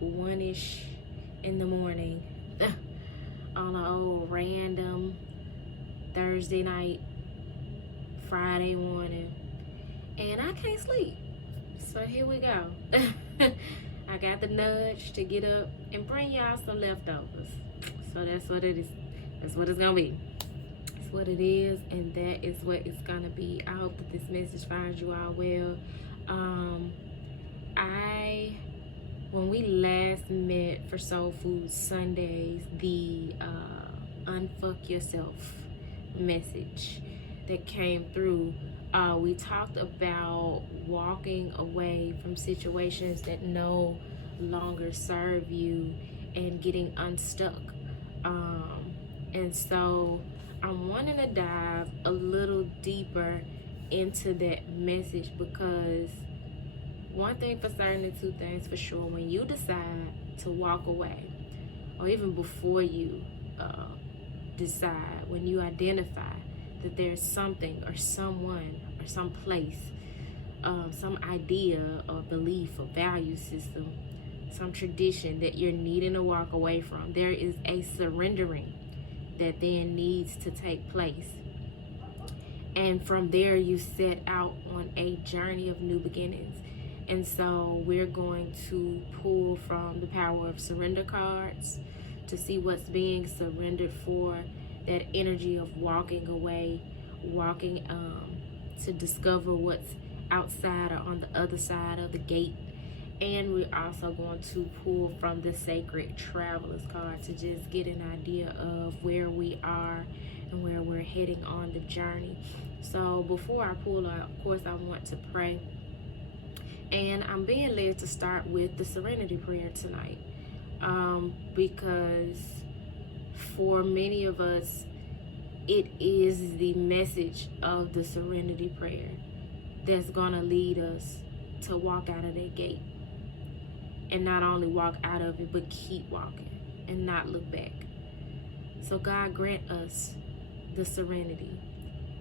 1-ish in the morning on an old random Thursday night, Friday morning, and I can't sleep. So here we go. I got the nudge to get up and bring y'all some leftovers. So that's what it is. That's what it's gonna be. That's what it is, and that is what it's gonna be. I hope that this message finds you all well. When we last met for Soul Food Sundays, the Unfuck Yourself message that came through, we talked about walking away from situations that no longer serve you and getting unstuck. And so I'm wanting to dive a little deeper into that message, because one thing for certain and two things for sure: when you decide to walk away, or even before you decide, when you identify that there's something or someone or some place, some idea or belief or value system, some tradition that you're needing to walk away from, there is a surrendering that then needs to take place. And from there, you set out on a journey of new beginnings. And so we're going to pull from the Power of Surrender cards to see what's being surrendered for, that energy of walking away, walking to discover what's outside or on the other side of the gate. And we're also going to pull from the Sacred Travelers card to just get an idea of where we are and where we're heading on the journey. So before I pull out, of course, I want to pray. And I'm being led to start with the Serenity Prayer tonight, because for many of us, it is the message of the Serenity Prayer that's going to lead us to walk out of that gate. And not only walk out of it, but keep walking and not look back. So God, grant us the serenity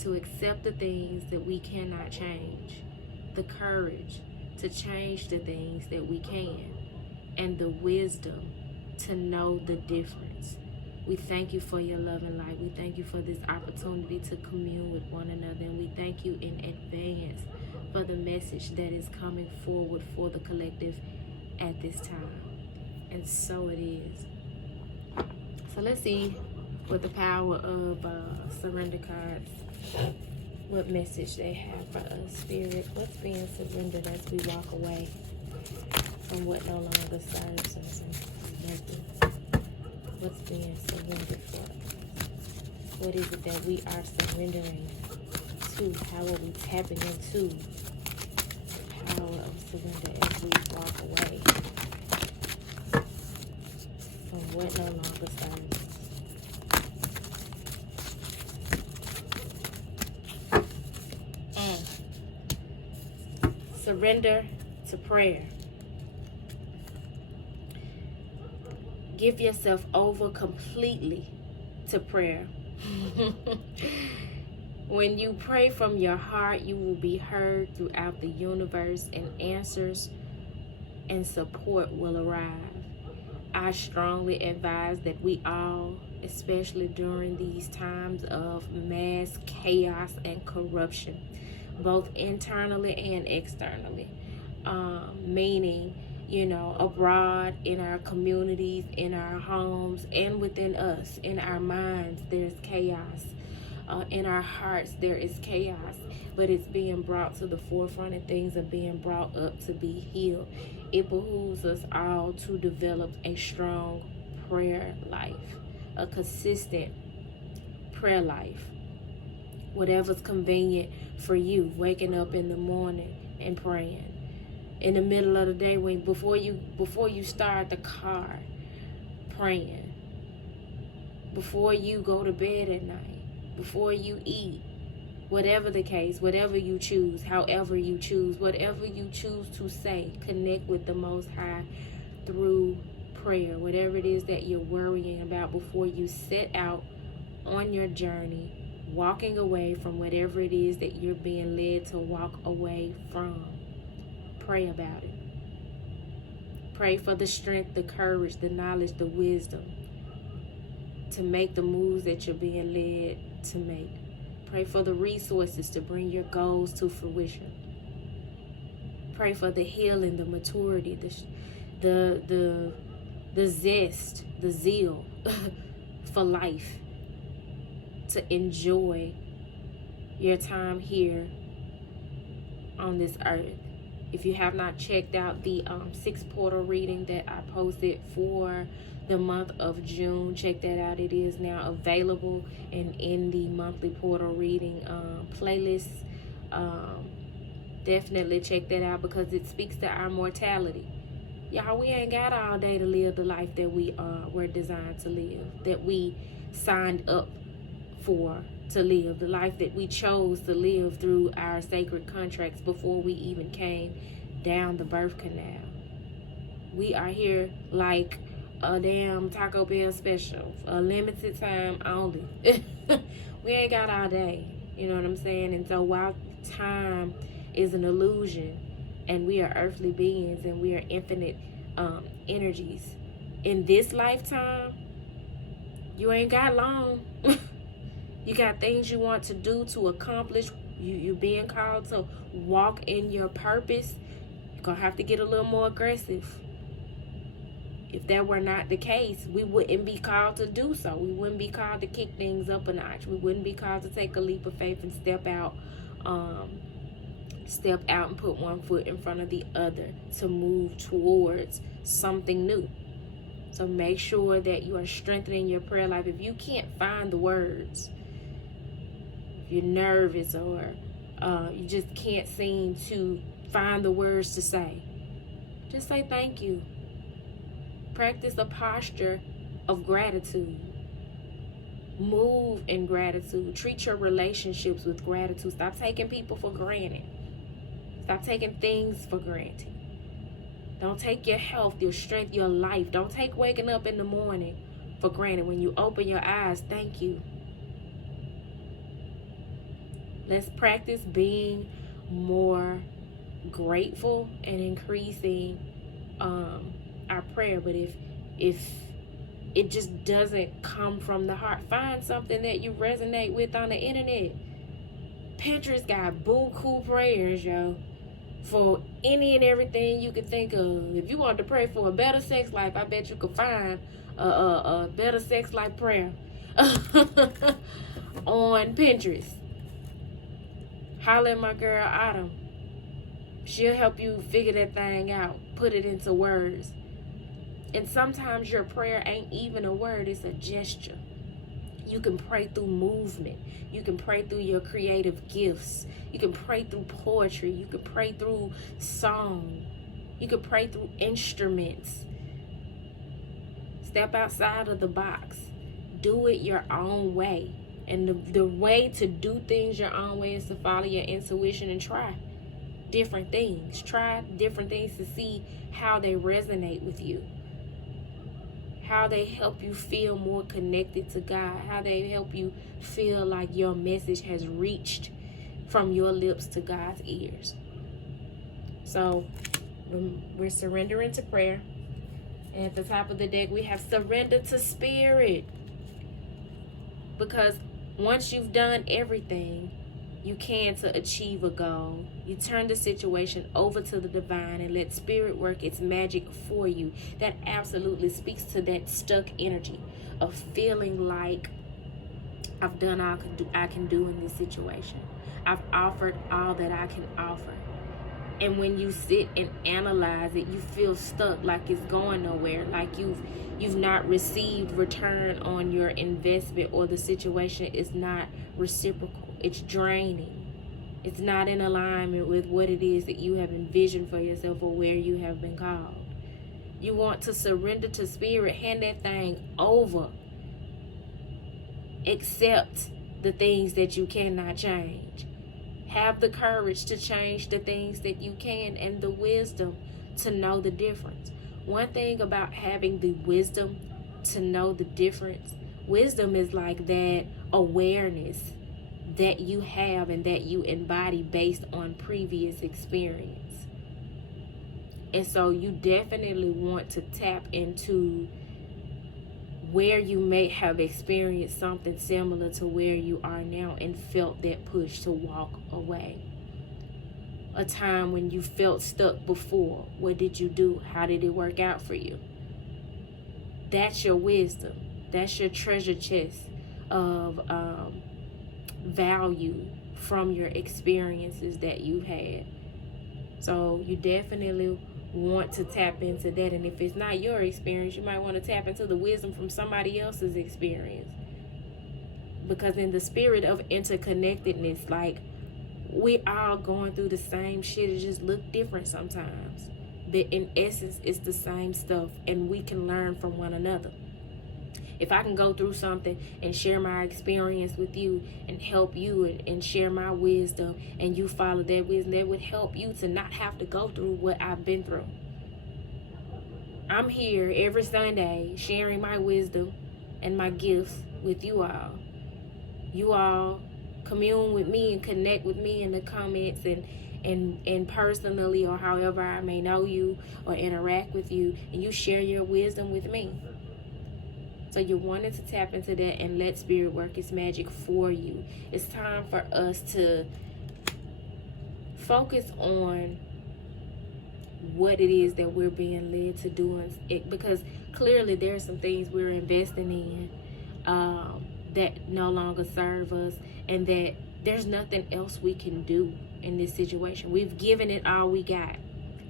to accept the things that we cannot change, the courage to change the things that we can, and the wisdom to know the difference. We thank you for your love and light. We thank you for this opportunity to commune with one another, and we thank you in advance for the message that is coming forward for the collective at this time. And so it is. So let's see, with the power of surrender cards, what message they have for us. Spirit, what's being surrendered as we walk away from what no longer serves us? What's being surrendered for us? What is it that we are surrendering to? How are we tapping into the power of surrender as we walk away from what no longer serves us? Surrender to prayer. Give yourself over completely to prayer. When you pray from your heart, you will be heard throughout the universe, and answers and support will arrive. I strongly advise that we all, especially during these times of mass chaos and corruption, both internally and externally, meaning, abroad, in our communities, in our homes, and within us, in our minds, there's chaos. In our hearts, there is chaos, but it's being brought to the forefront, and things are being brought up to be healed. It behooves us all to develop a strong prayer life, a consistent prayer life. Whatever's convenient for you, waking up in the morning and praying. In the middle of the day, before you start the car, praying. Before you go to bed at night, before you eat, whatever the case, whatever you choose, however you choose, whatever you choose to say, connect with the Most High through prayer. Whatever it is that you're worrying about before you set out on your journey, walking away from whatever it is that you're being led to walk away from. Pray about it. Pray for the strength, the courage, the knowledge, the wisdom to make the moves that you're being led to make. Pray for the resources to bring your goals to fruition. Pray for the healing, the maturity, the zest, the zeal for life, to enjoy your time here on this earth. If you have not checked out the 6 portal reading that I posted for the month of June, check that out. It is now available and in the monthly portal reading playlist. Definitely check that out because it speaks to our mortality. Y'all, we ain't got all day to live the life that we were designed to live, that we signed up for to live, the life that we chose to live through our sacred contracts before we even came down the birth canal. We are here like a damn Taco Bell special, a limited time only. We ain't got all day, you know what I'm saying? And so while time is an illusion and we are earthly beings and we are infinite energies, in this lifetime, you ain't got long. You got things you want to do, to accomplish. You're being called to walk in your purpose. You're going to have to get a little more aggressive. If that were not the case, we wouldn't be called to do so. We wouldn't be called to kick things up a notch. We wouldn't be called to take a leap of faith and step out and put one foot in front of the other to move towards something new. So make sure that you are strengthening your prayer life. If you can't find the words, if you're nervous or you just can't seem to find the words to say, just say thank you. Practice a posture of gratitude. Move in gratitude. Treat your relationships with gratitude. Stop taking people for granted. Stop taking things for granted. Don't take your health, your strength, your life. Don't take waking up in the morning for granted. When you open your eyes, thank you. Let's practice being more grateful and increasing our prayer. But if it just doesn't come from the heart, find something that you resonate with on the internet. Pinterest got buku prayers, yo, for any and everything you could think of. If you want to pray for a better sex life, I bet you could find a better sex life prayer on Pinterest. Holler at my girl Autumn. She'll help you figure that thing out, put it into words. And sometimes your prayer ain't even a word, it's a gesture. You can pray through movement. You can pray through your creative gifts. You can pray through poetry. You can pray through song. You can pray through instruments. Step outside of the box. Do it your own way. And the way to do things your own way is to follow your intuition and try different things. Try different things to see how they resonate with you. How they help you feel more connected to God. How they help you feel like your message has reached from your lips to God's ears. So we're surrendering to prayer. And at the top of the deck, we have surrender to spirit. Because once you've done everything you can to achieve a goal, you turn the situation over to the divine and let spirit work its magic for you. That absolutely speaks to that stuck energy of feeling like I've done all I can do in this situation. I've offered all that I can offer. And when you sit and analyze it, you feel stuck, like it's going nowhere, like you've not received return on your investment, or the situation is not reciprocal. It's draining. It's not in alignment with what it is that you have envisioned for yourself or where you have been called. You want to surrender to spirit, hand that thing over. Accept the things that you cannot change. Have the courage to change the things that you can, and the wisdom to know the difference. One thing about having the wisdom to know the difference, wisdom is like that awareness that you have and that you embody based on previous experience. And so you definitely want to tap into where you may have experienced something similar to where you are now and felt that push to walk away. A time when you felt stuck before. What did you do? How did it work out for you? That's your wisdom. That's your treasure chest of value from your experiences that you've had. So you definitely want to tap into that. And if it's not your experience, you might want to tap into the wisdom from somebody else's experience. Because in the spirit of interconnectedness, like, we all going through the same shit. It just look different sometimes. But in essence, it's the same stuff, and we can learn from one another. If I can go through something and share my experience with you and help you and share my wisdom, and you follow that wisdom, that would help you to not have to go through what I've been through. I'm here every Sunday sharing my wisdom and my gifts with you all. You all commune with me and connect with me in the comments and personally, or however I may know you or interact with you, and you share your wisdom with me. So you're wanting to tap into that and let spirit work its magic for you. It's time for us to focus on what it is that we're being led to do, because clearly there are some things we're investing in that no longer serve us, and that there's nothing else we can do in this situation. We've given it all we got,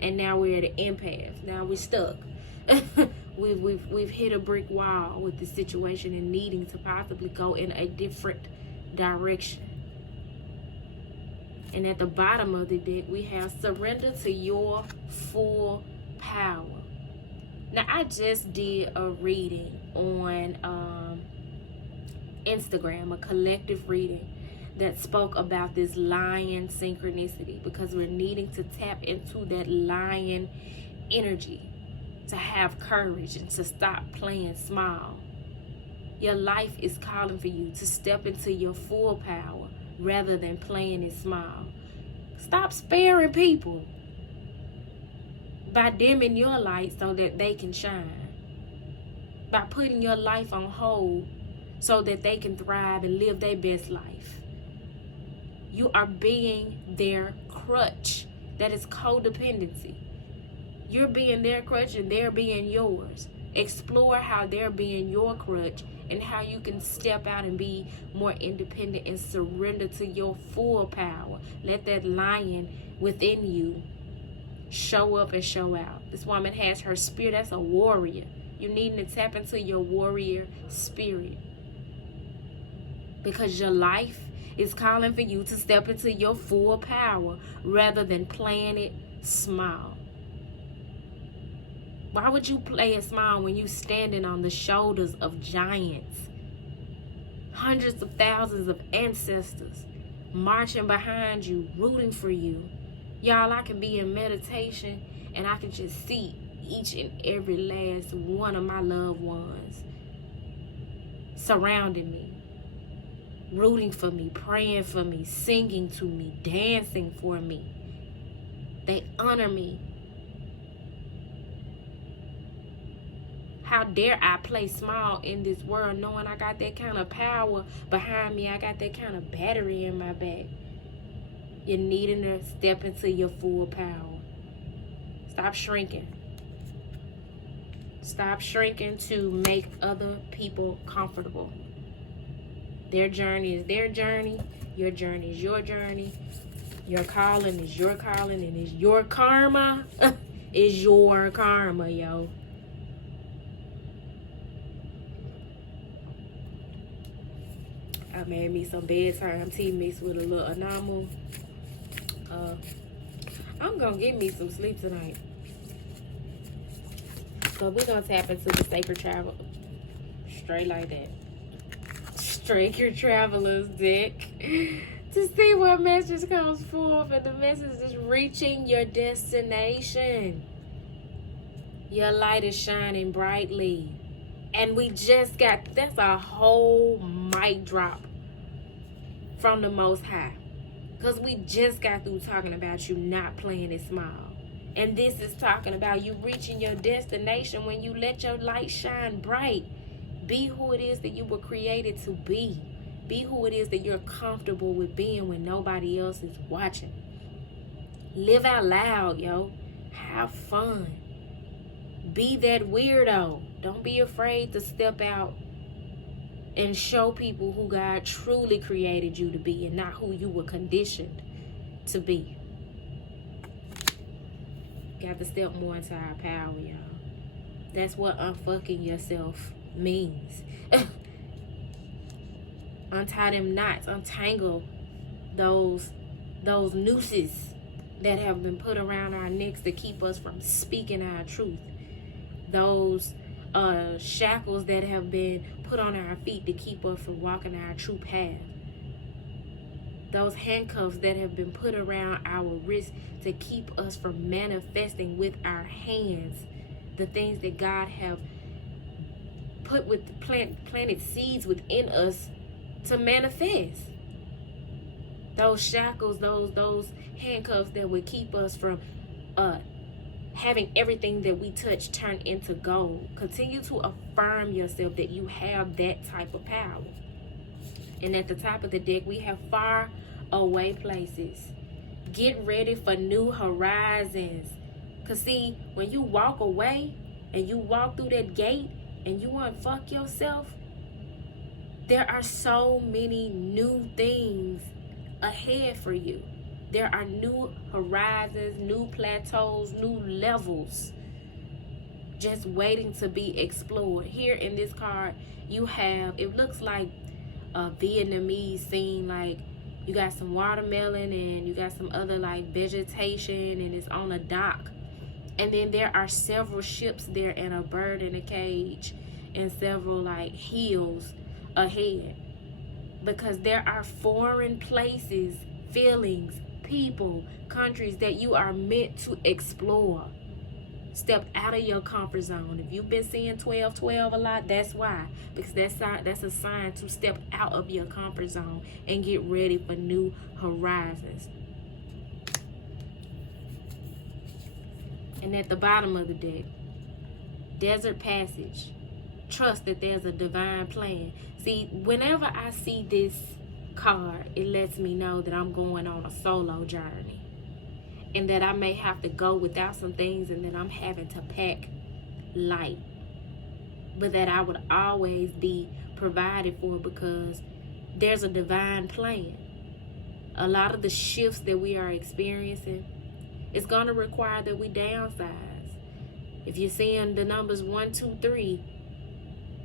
and now we're at an impasse. Now we're stuck. We've hit a brick wall with the situation and needing to possibly go in a different direction. And at the bottom of the deck, we have surrender to your full power. Now, I just did a reading on Instagram, a collective reading that spoke about this lion synchronicity, because we're needing to tap into that lion energy, to have courage and to stop playing small. Your life is calling for you to step into your full power rather than playing it small. Stop sparing people by dimming your light so that they can shine, by putting your life on hold so that they can thrive and live their best life. You are being their crutch. That is codependency. You're being their crutch and they're being yours. Explore how they're being your crutch and how you can step out and be more independent and surrender to your full power. Let that lion within you show up and show out. This woman has her spirit. That's a warrior. You need to tap into your warrior spirit, because your life is calling for you to step into your full power rather than playing it small. Why would you play it small when you're standing on the shoulders of giants? Hundreds of thousands of ancestors marching behind you, rooting for you. Y'all, I can be in meditation and I can just see each and every last one of my loved ones surrounding me, rooting for me, praying for me, singing to me, dancing for me. They honor me. How dare I play small in this world, knowing I got that kind of power behind me. I got that kind of battery in my back. You're needing to step into your full power. Stop shrinking. Stop shrinking to make other people comfortable. Their journey is their journey. Your journey is your journey. Your calling is your calling, and it's your karma. Is your karma, yo. I made me some bedtime tea mixed with a little enamel. I'm gonna get me some sleep tonight. So we're gonna tap into the sacred travel. Straight like that. Straight your traveler's deck to see what message comes forth. And the message is reaching your destination. Your light is shining brightly. And we just got, that's a whole mic drop from the Most High. Because we just got through talking about you not playing it small. And this is talking about you reaching your destination when you let your light shine bright. Be who it is that you were created to be. Be who it is that you're comfortable with being when nobody else is watching. Live out loud, yo. Have fun. Be that weirdo. Don't be afraid to step out and show people who God truly created you to be and not who you were conditioned to be. Got to step more into our power, y'all. That's what unfucking yourself means. Untie them knots. Untangle those nooses that have been put around our necks to keep us from speaking our truth. Those shackles that have been put on our feet to keep us from walking our true path. Those handcuffs that have been put around our wrists to keep us from manifesting with our hands the things that God have put with the planted seeds within us to manifest. Those shackles, those handcuffs that would keep us from having everything that we touch turn into gold. Continue to affirm yourself that you have that type of power. And at the top of the deck, we have far away places. Get ready for new horizons. Because see, when you walk away and you walk through that gate and you unfuck yourself, there are so many new things ahead for you. There are new horizons, new plateaus, new levels just waiting to be explored. Here in this card, you have, it looks like a Vietnamese scene, like you got some watermelon and you got some other like vegetation and it's on a dock. And then there are several ships there and a bird in a cage and several like hills ahead. Because there are foreign places, feelings, people, countries that you are meant to explore. Step out of your comfort zone. If you've been seeing 12-12 a lot, that's why. Because that's a sign to step out of your comfort zone and get ready for new horizons. And at the bottom of the deck, desert passage. Trust that there's a divine plan. See, whenever I see this card, it lets me know that I'm going on a solo journey. And that I may have to go without some things and that I'm having to pack light. But that I would always be provided for because there's a divine plan. A lot of the shifts that we are experiencing, it's going to require that we downsize. If you're seeing the numbers 1, 2, 3,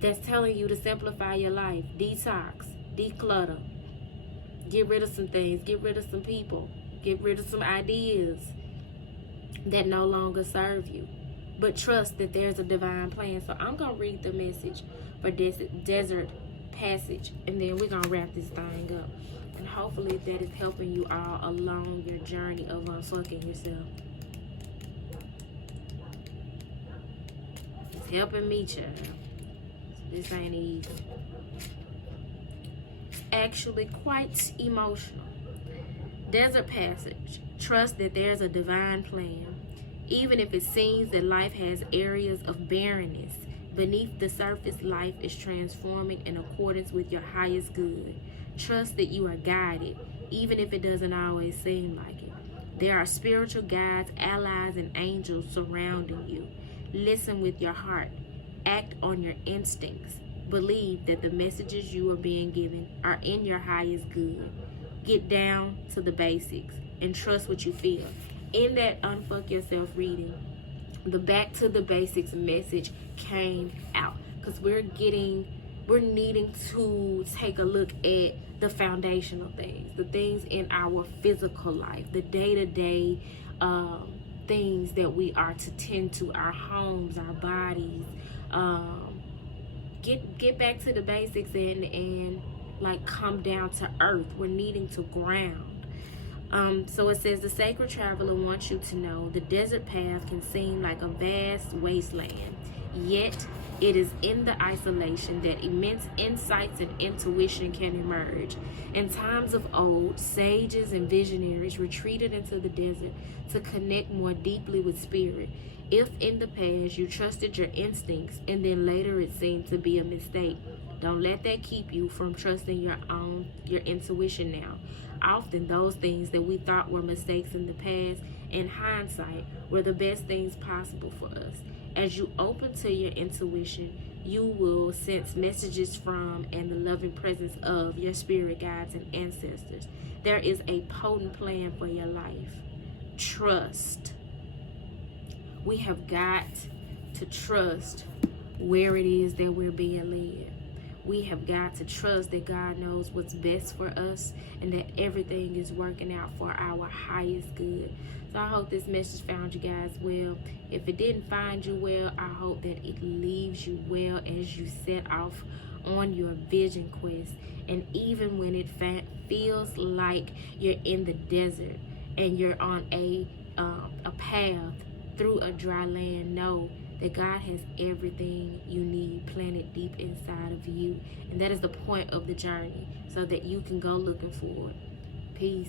that's telling you to simplify your life. Detox, declutter. Get rid of some things. Get rid of some people. Get rid of some ideas that no longer serve you. But trust that there's a divine plan. So I'm going to read the message for this desert passage. And then we're going to wrap this thing up. And hopefully that is helping you all along your journey of unfucking yourself. It's helping me, child. This ain't easy. It's actually quite emotional. Desert passage. Trust that there's a divine plan. Even if it seems that life has areas of barrenness, beneath the surface, life is transforming in accordance with your highest good. Trust that you are guided, even if it doesn't always seem like it. There are spiritual guides, allies, and angels surrounding you. Listen with your heart. Act on your instincts. Believe that the messages you are being given are in your highest good. Get down to the basics and trust what you feel. In that Unfuck Yourself reading, the back to the basics message came out because we're needing to take a look at the foundational things, the things in our physical life, the day-to-day things that we are to tend to, our homes, our bodies. Get back to the basics and like come down to earth. We're needing to ground. So it says, the sacred traveler wants you to know the desert path can seem like a vast wasteland, yet It is in the isolation that immense insights and intuition can emerge. In times of old, sages and visionaries retreated into the desert to connect more deeply with spirit. If in the past you trusted your instincts and then later it seemed to be a mistake, don't let that keep you from trusting your intuition now. Often those things that we thought were mistakes in the past, in hindsight, were the best things possible for us. As you open to your intuition, you will sense messages from and the loving presence of your spirit guides and ancestors. There is a potent plan for your life. Trust. We have got to trust where it is that we're being led. We have got to trust that God knows what's best for us and that everything is working out for our highest good. So I hope this message found you guys well. If it didn't find you well, I hope that it leaves you well as you set off on your vision quest. And even when it feels like you're in the desert and you're on a path through a dry land, know that God has everything you need planted deep inside of you. And that is the point of the journey, so that you can go looking for it. Peace.